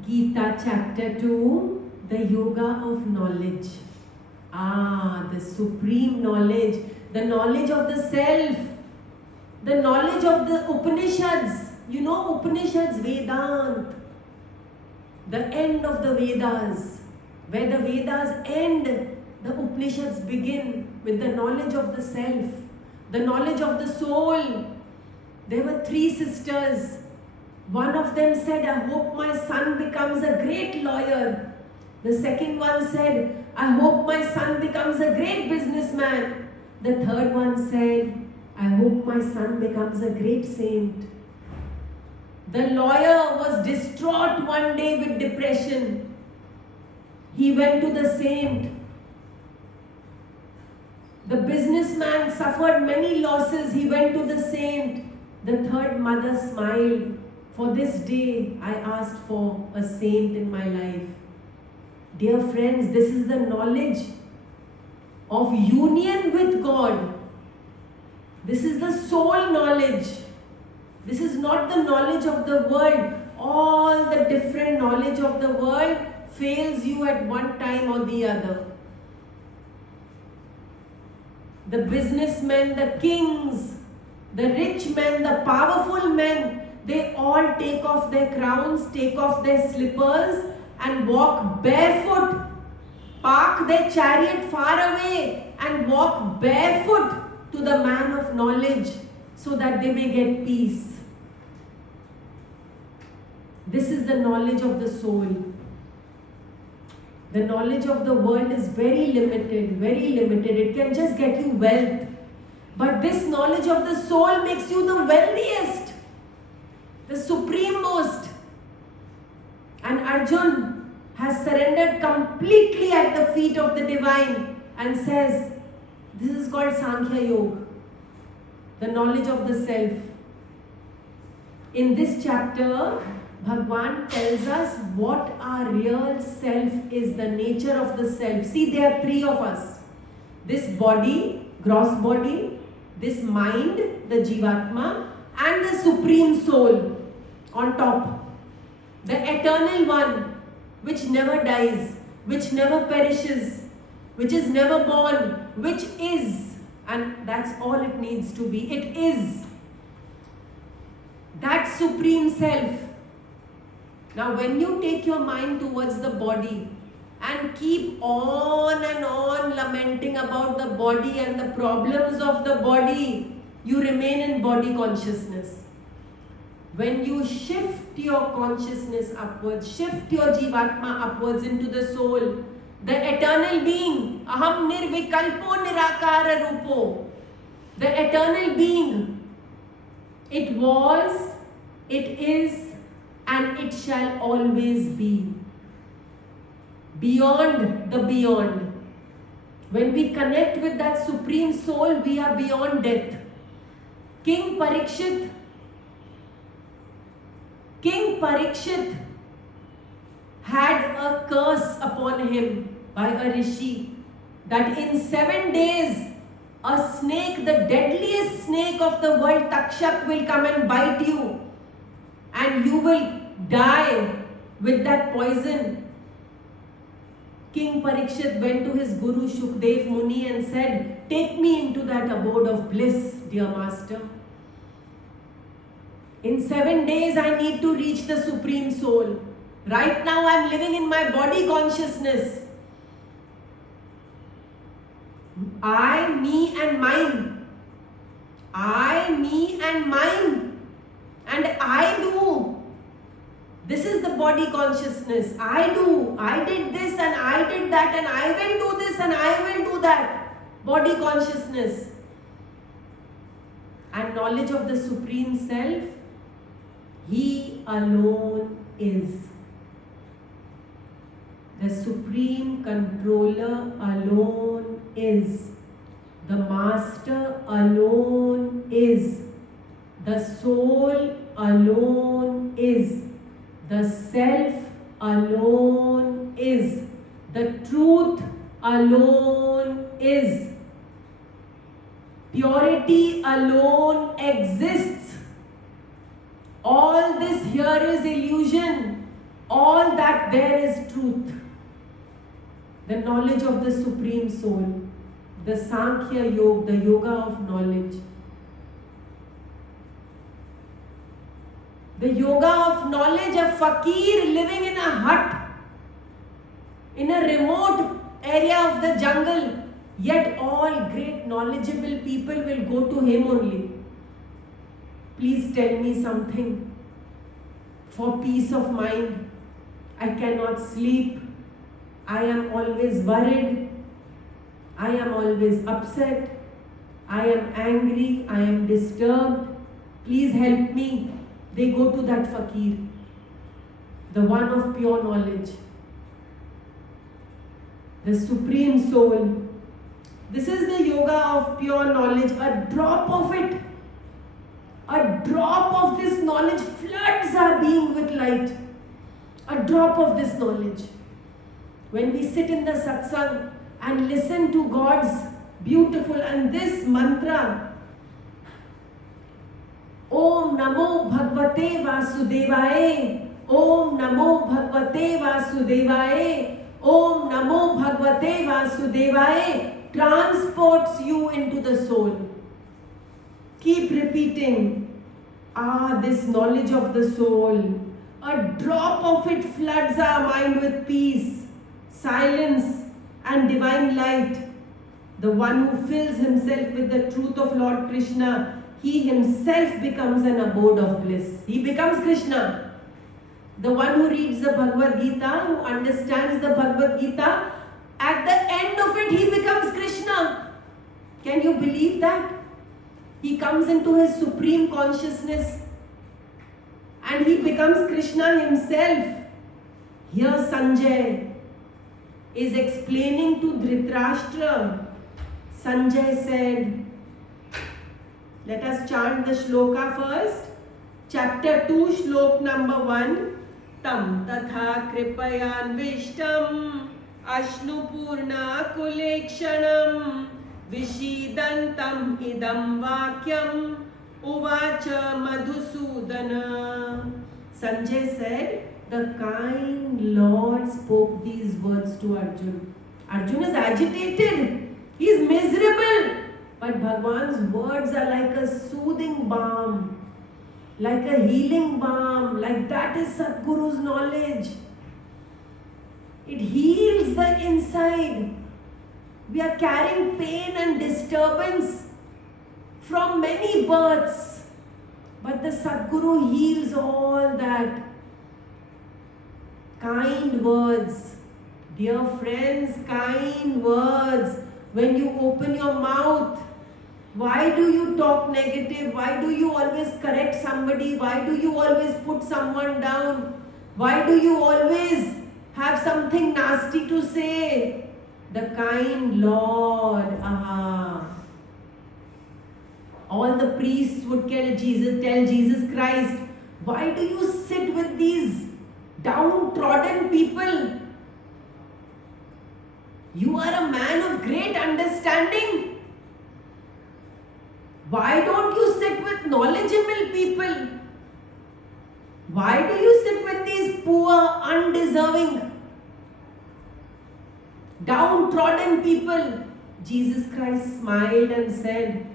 Gita chapter 2, the yoga of knowledge. The supreme knowledge, the knowledge of the self, the knowledge of the Upanishads. You know Upanishads, Vedant, the end of the Vedas. Where the Vedas end, the Upanishads begin with the knowledge of the self, the knowledge of the soul. There were 3 sisters. One of them said, I hope my son becomes a great lawyer. The second one said, I hope my son becomes a great businessman. The third one said, I hope my son becomes a great saint. The lawyer was distraught one day with depression. He went to the saint. The businessman suffered many losses. He went to the saint. The third mother smiled. For this day, I asked for a saint in my life. Dear friends, this is the knowledge of union with God. This is the soul knowledge. This is not the knowledge of the world. All the different knowledge of the world fails you at one time or the other. The businessmen, the kings, the rich men, the powerful men, they all take off their crowns, take off their slippers and walk barefoot, park their chariot far away and walk barefoot to the man of knowledge so that they may get peace. This is the knowledge of the soul. The knowledge of the world is very limited, very limited. It can just get you wealth. But this knowledge of the soul makes you the wealthiest, the suprememost. And Arjun has surrendered completely at the feet of the divine and says, this is called Sankhya Yoga, the knowledge of the self. In this chapter, Bhagwan tells us what our real self is, the nature of the self. See, there are 3 of us. This body, gross body, this mind, the Jivatma, and the supreme soul on top. The eternal one, which never dies, which never perishes, which is never born, which is. And that's all it needs to be. It is. That supreme self. Now when you take your mind towards the body and keep on and on lamenting about the body and the problems of the body, you remain in body consciousness. When you shift your consciousness upwards, shift your Jivatma upwards into the soul, the eternal being, Aham Nirvikalpo Nirakara Rupo, the eternal being, it was, it is, and it shall always be. Beyond the beyond. When we connect with that supreme soul, we are beyond death. King Parikshit had a curse upon him by a rishi that in 7 days a snake, the deadliest snake of the world, Takshak, will come and bite you and you will die with that poison. King Parikshit went to his guru Shukdev Muni and said, take me into that abode of bliss, dear master. In 7 days I need to reach the supreme soul. Right now I am living in my body consciousness. I, me and mine. I, me and mine. And I do. This is the body consciousness. I do. I did this and I did that and I will do this and I will do that. Body consciousness. And knowledge of the supreme self, he alone is. The supreme controller alone is. The master alone is. The soul alone is. The self alone is. The truth alone is. Purity alone exists. All this here is illusion. All that there is truth. The knowledge of the Supreme Soul. The Sankhya Yoga, the yoga of knowledge. The yoga of knowledge, a fakir living in a hut, in a remote area of the jungle, yet all great knowledgeable people will go to him only. Please tell me something. For peace of mind, I cannot sleep. I am always worried. I am always upset. I am angry. I am disturbed. Please help me. They go to that fakir, the one of pure knowledge, the Supreme Soul. This is the yoga of pure knowledge. A drop of it, a drop of this knowledge floods our being with light. A drop of this knowledge. When we sit in the satsang and listen to God's beautiful, and this mantra, Om Namo Bhagavate Vasudevaya, Om Namo Bhagavate Vasudevaya, Om Namo Bhagavate Vasudevaya, transports you into the soul. Keep repeating. This knowledge of the soul. A drop of it floods our mind with peace, silence, and divine light. The one who fills himself with the truth of Lord Krishna, he himself becomes an abode of bliss. He becomes Krishna. The one who reads the Bhagwad Gita, who understands the Bhagwad Gita, at the end of it he becomes Krishna. Can you believe that? He comes into his supreme consciousness and he becomes Krishna himself. Here Sanjay is explaining to Dhritarashtra. Sanjay said, let us chant the shloka first. Chapter 2, shlok number 1. Tam tatha kripayan vishtam ashnupurna kulekshanam vishidantam idam vakyam uvacha madhusudana. Sanjay said, the kind Lord spoke these words to Arjun. Arjun is agitated. He is miserable. But Bhagwan's words are like a soothing balm, like a healing balm, like that is Sadguru's knowledge. It heals the inside. We are carrying pain and disturbance from many births, but the Sadguru heals all that. Kind words, dear friends, kind words. When you open your mouth, why do you talk negative? Why do you always correct somebody? Why do you always put someone down? Why do you always have something nasty to say? The kind Lord, all the priests would tell Jesus Christ, why do you sit with these downtrodden people? You are a man of great understanding. Why don't you sit with knowledgeable people? Why do you sit with these poor, undeserving, downtrodden people? Jesus Christ smiled and said,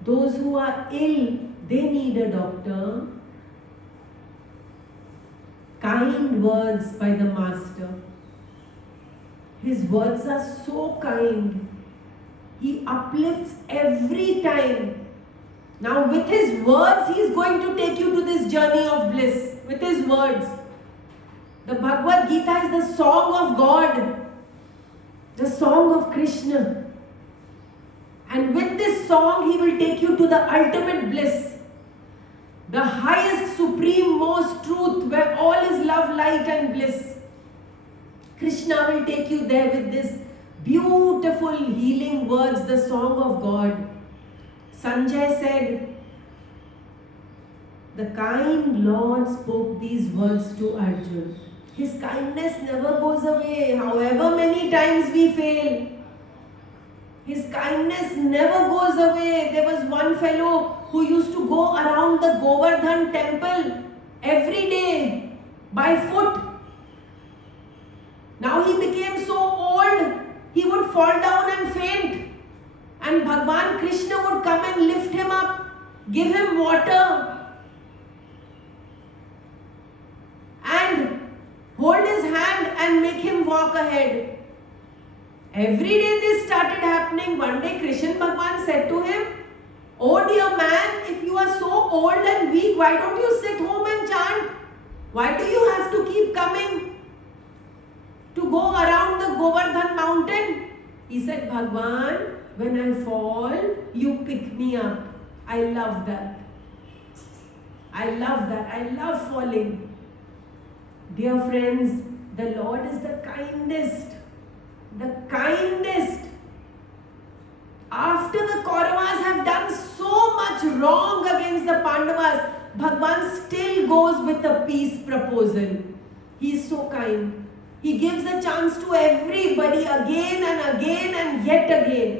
those who are ill, they need a doctor. Kind words by the Master. His words are so kind. He uplifts every time. Now with his words, he is going to take you to this journey of bliss. With his words. The Bhagwad Gita is the song of God. The song of Krishna. And with this song, he will take you to the ultimate bliss. The highest, supreme, most truth where all is love, light and bliss. Krishna will take you there with this beautiful healing words, the song of God. Sanjay said, the kind Lord spoke these words to Arjun. His kindness never goes away, however many times we fail. His kindness never goes away. There was one fellow who used to go around the Govardhan temple every day by foot. come and lift him up, give him water, and hold his hand and make him walk ahead. Every day this started happening. One day Krishna Bhagwan said to him, "Oh dear man, if you are so old and weak, why don't you sit home and chant? Why do you have to keep coming to go around the Govardhan mountain?" He said, "Bhagwan, when I fall, you pick me up. I love that. I love that. I love falling." Dear friends, the Lord is the kindest. The kindest. After the Kauravas have done so much wrong against the Pandavas, Bhagwan still goes with a peace proposal. He is so kind. He gives a chance to everybody again and again and yet again.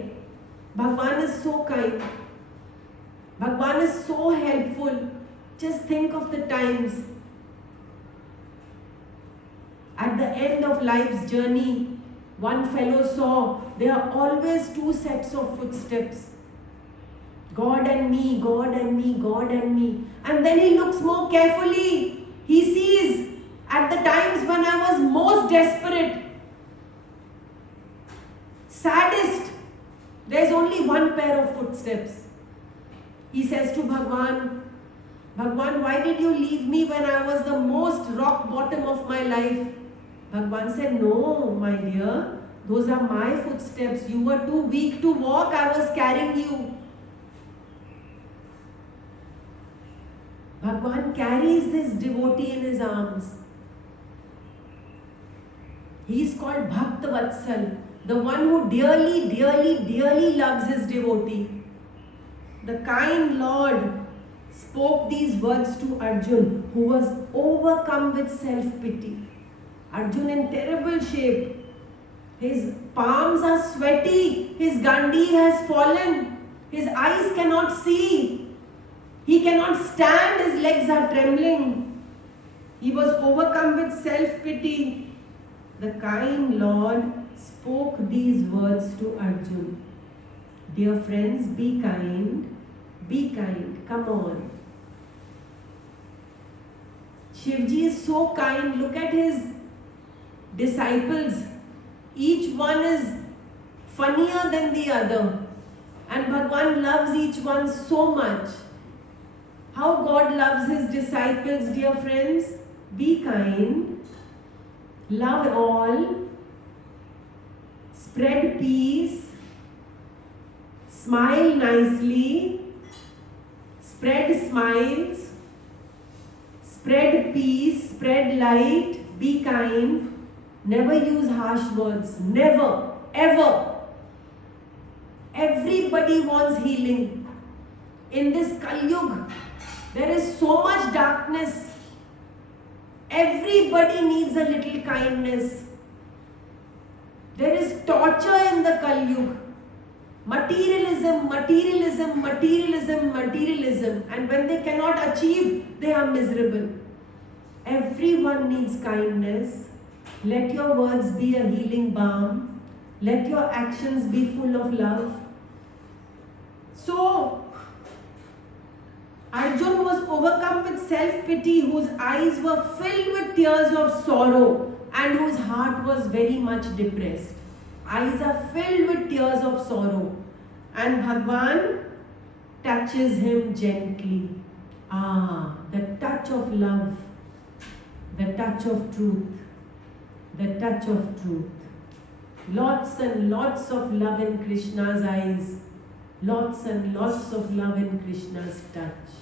Bhagwan is so kind. Bhagwan is so helpful. Just think of the times. At the end of life's journey, one fellow saw there are always two sets of footsteps. God and me, God and me, God and me. And then he looks more carefully. He sees at the times when I was most desperate, saddest, there's only one pair of footsteps. He says to Bhagwan, "Bhagwan, why did you leave me when I was the most rock bottom of my life?" Bhagwan said, "No, my dear, those are my footsteps. You were too weak to walk. I was carrying you." Bhagwan carries this devotee in his arms. He is called Bhakt Vatsal, the one who dearly, dearly, dearly loves his devotee. The kind Lord spoke these words to Arjun, who was overcome with self-pity. Arjun in terrible shape. His palms are sweaty. His gandir has fallen. His eyes cannot see. He cannot stand. His legs are trembling. He was overcome with self-pity. The kind Lord spoke these words to Arjun. Dear friends, be kind. Be kind. Come on. Shivji is so kind. Look at his disciples. Each one is funnier than the other. And Bhagwan loves each one so much. How God loves his disciples, dear friends. Be kind. Love all. Spread peace. Smile nicely. Spread smiles. Spread peace. Spread light. Be kind. Never use harsh words. Never. Ever. Everybody wants healing. In this Kali Yuga, there is so much darkness. Everybody needs a little kindness. There is torture in the Kali Yuga. Materialism, materialism, materialism, materialism. And when they cannot achieve, they are miserable. Everyone needs kindness. Let your words be a healing balm. Let your actions be full of love. So, Arjun was overcome with self-pity, whose eyes were filled with tears of sorrow and whose heart was very much depressed. Eyes are filled with tears of sorrow. And Bhagwan touches him gently. The touch of love, the touch of truth, the touch of truth. Lots and lots of love in Krishna's eyes. Lots and lots of love in Krishna's touch.